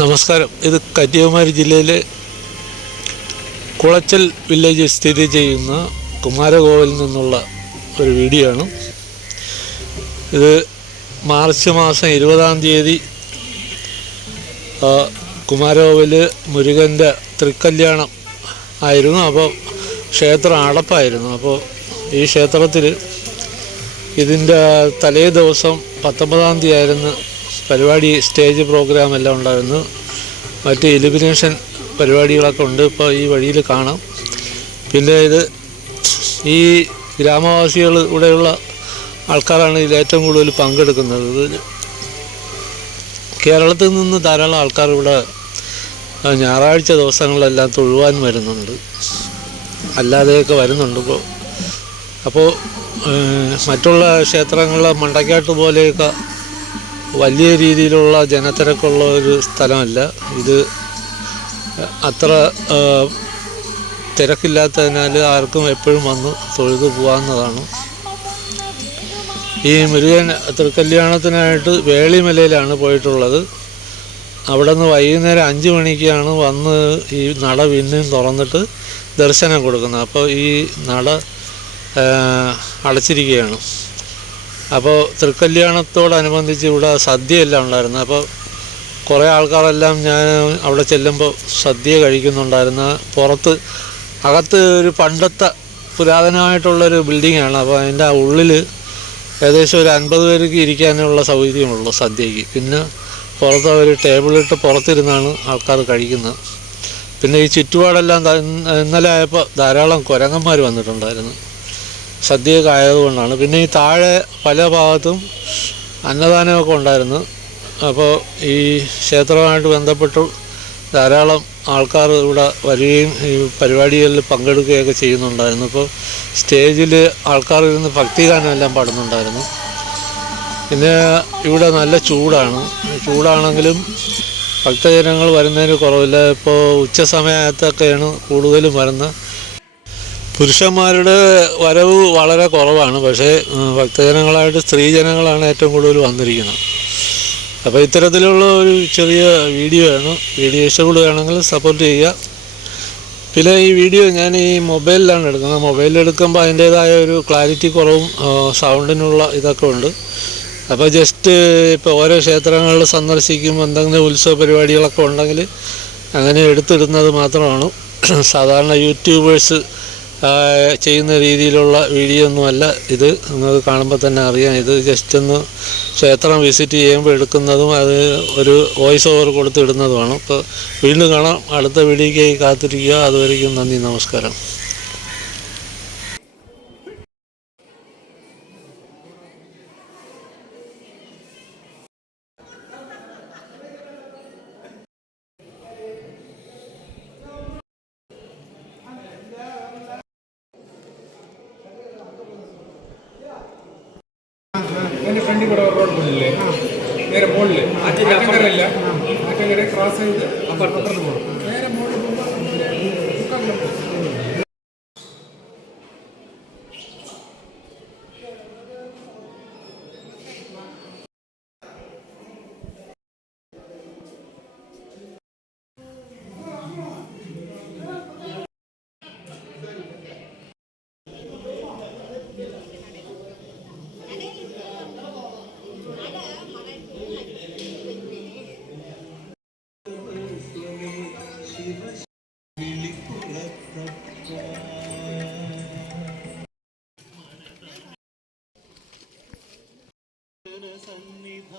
നമസ്കാരം. ഇത് കന്യാകുമാരി ജില്ലയിലെ കുളച്ചൽ വില്ലേജിൽ സ്ഥിതി ചെയ്യുന്ന കുമാരകോവിലിൽ നിന്നുള്ള ഒരു വീഡിയോ ആണ്. ഇത് മാർച്ച് മാസം 20-ാം തീയതി കുമാരകോവിൽ മുരുകൻ്റെ തൃക്കല്യാണം ആയിരുന്നു. അപ്പോൾ ക്ഷേത്രം അടപ്പായിരുന്നു. അപ്പോൾ ഈ ക്ഷേത്രത്തിൽ ഇതിൻ്റെ തലേ ദിവസം 19-ാം തീയതി ആയിരുന്നു പരിപാടി, സ്റ്റേജ് പ്രോഗ്രാം എല്ലാം ഉണ്ടായിരുന്നു. മറ്റ് ഇലുമിനേഷൻ പരിപാടികളൊക്കെ ഉണ്ട്, ഇപ്പോൾ ഈ വഴിയിൽ കാണാം. പിന്നെ ഈ ഗ്രാമവാസികൾ ഇവിടെയുള്ള ആൾക്കാരാണ് ഇതിൽ ഏറ്റവും കൂടുതൽ പങ്കെടുക്കുന്നത്. കേരളത്തിൽ നിന്ന് ധാരാളം ആൾക്കാർ ഇവിടെ ഞായറാഴ്ച ദിവസങ്ങളിലെല്ലാം തൊഴുവാൻ വരുന്നുണ്ട്, അല്ലാതെയൊക്കെ വരുന്നുണ്ട്. അപ്പോൾ മറ്റുള്ള ക്ഷേത്രങ്ങളിലെ മണ്ടക്കാട്ട് പോലെയൊക്കെ വലിയ രീതിയിലുള്ള ജനത്തിരക്കുള്ള ഒരു സ്ഥലമല്ല ഇത്. അത്ര തിരക്കില്ലാത്തതിനാൽ ആർക്കും എപ്പോഴും വന്ന് തൊഴുതു പോകാവുന്നതാണ്. ഈ മുരുകൻ തൃക്കല്യാണത്തിനായിട്ട് വേളിമലയിലാണ് പോയിട്ടുള്ളത്. അവിടെ നിന്ന് വൈകുന്നേരം 5 മണിക്കാണ് വന്ന് ഈ നട പിന്നെയും തുറന്നിട്ട് ദർശനം കൊടുക്കുന്നത്. അപ്പോൾ ഈ നട അടച്ചിരിക്കുകയാണ്. അപ്പോൾ തൃക്കല്യാണത്തോടനുബന്ധിച്ച് ഇവിടെ സദ്യയെല്ലാം ഉണ്ടായിരുന്നു. അപ്പോൾ കുറേ ആൾക്കാരെല്ലാം ഞാൻ അവിടെ ചെല്ലുമ്പോൾ സദ്യ കഴിക്കുന്നുണ്ടായിരുന്നു. അകത്ത് ഒരു പണ്ടത്തെ പുരാതനമായിട്ടുള്ളൊരു ബിൽഡിങ്ങാണ്. അപ്പോൾ അതിൻ്റെ ഉള്ളിൽ ഏകദേശം ഒരു 50 പേർക്ക് ഇരിക്കാനുള്ള സൗകര്യമുള്ളൂ സദ്യയ്ക്ക്. പിന്നെ പുറത്ത് അവർ ടേബിളിട്ട് പുറത്തിരുന്നാണ് ആൾക്കാർ കഴിക്കുന്നത്. പിന്നെ ഈ ചുറ്റുപാടെല്ലാം ഇന്നലെ ആയപ്പോൾ ധാരാളം കുരങ്ങന്മാർ വന്നിട്ടുണ്ടായിരുന്നു, സദ്യയൊക്കെ ആയതുകൊണ്ടാണ്. പിന്നെ ഈ താഴെ പല ഭാഗത്തും അന്നദാനമൊക്കെ ഉണ്ടായിരുന്നു. അപ്പോൾ ഈ ക്ഷേത്രവുമായിട്ട് ബന്ധപ്പെട്ട് ധാരാളം ആൾക്കാർ ഇവിടെ വരികയും ഈ പരിപാടികളിൽ പങ്കെടുക്കുകയൊക്കെ ചെയ്യുന്നുണ്ടായിരുന്നു. ഇപ്പോൾ സ്റ്റേജിൽ ആൾക്കാർ ഇരുന്ന് ഭക്തിഗാനമെല്ലാം പാടുന്നുണ്ടായിരുന്നു. പിന്നെ ഇവിടെ നല്ല ചൂടാണെങ്കിലും ഭക്തജനങ്ങൾ വരുന്നതിന് കുറവില്ല. ഇപ്പോൾ ഉച്ച സമയത്തൊക്കെയാണ് കൂടുതലും വരുന്നത്. പുരുഷന്മാരുടെ വരവ് വളരെ കുറവാണ്, പക്ഷേ ഭക്തജനങ്ങളായിട്ട് സ്ത്രീജനങ്ങളാണ് ഏറ്റവും കൂടുതൽ വന്നിരിക്കുന്നത്. അപ്പോൾ ഇത്തരത്തിലുള്ള ഒരു ചെറിയ വീഡിയോ ആണ്. വീഡിയോ ഇഷ്ടപ്പെടുകയാണെങ്കിൽ സപ്പോർട്ട് ചെയ്യുക. പിന്നെ ഈ വീഡിയോ ഞാൻ ഈ മൊബൈലിലാണ് എടുക്കുന്നത്. മൊബൈലിലെടുക്കുമ്പോൾ അതിൻ്റേതായ ഒരു ക്ലാരിറ്റി കുറവും സൗണ്ടിനുള്ള ഇതൊക്കെ ഉണ്ട്. അപ്പോൾ ജസ്റ്റ് ഇപ്പോൾ ഓരോ ക്ഷേത്രങ്ങളിൽ സന്ദർശിക്കുമ്പോൾ എന്തെങ്കിലും ഉത്സവ പരിപാടികളൊക്കെ ഉണ്ടെങ്കിൽ അങ്ങനെ എടുത്തിടുന്നത് മാത്രമാണ്. സാധാരണ യൂട്യൂബേഴ്സ് ചെയ്യുന്ന രീതിയിലുള്ള വീഡിയോ ഒന്നുമല്ല ഇത്. നിങ്ങൾക്ക് കാണുമ്പോൾ തന്നെ അറിയാം, ഇത് ജസ്റ്റ് ഒന്ന് ക്ഷേത്രം വിസിറ്റ് ചെയ്യുമ്പോൾ എടുക്കുന്നതും അത് ഒരു വോയിസ് ഓവർ കൊടുത്തിടുന്നതുമാണ്. ഇപ്പോൾ വീണ്ടും കാണാം. അടുത്ത വീഡിയോയ്ക്കായി കാത്തിരിക്കുക. അതുവരെയ്ക്കും നന്ദി, നമസ്കാരം. ഫ്രണ്ടിൽ കൂടെ റോഡ് പോലില്ലേ, നേരെ മുകളിൽ ആറ്റങ്കരല്ല, ആറ്റങ്കര ക്രോസ് ചെയ്ത് അപ്പുറത്ത് പോകണം. നേരെ മുകളിൽ പോകുമ്പോൾ സന്നിധാനം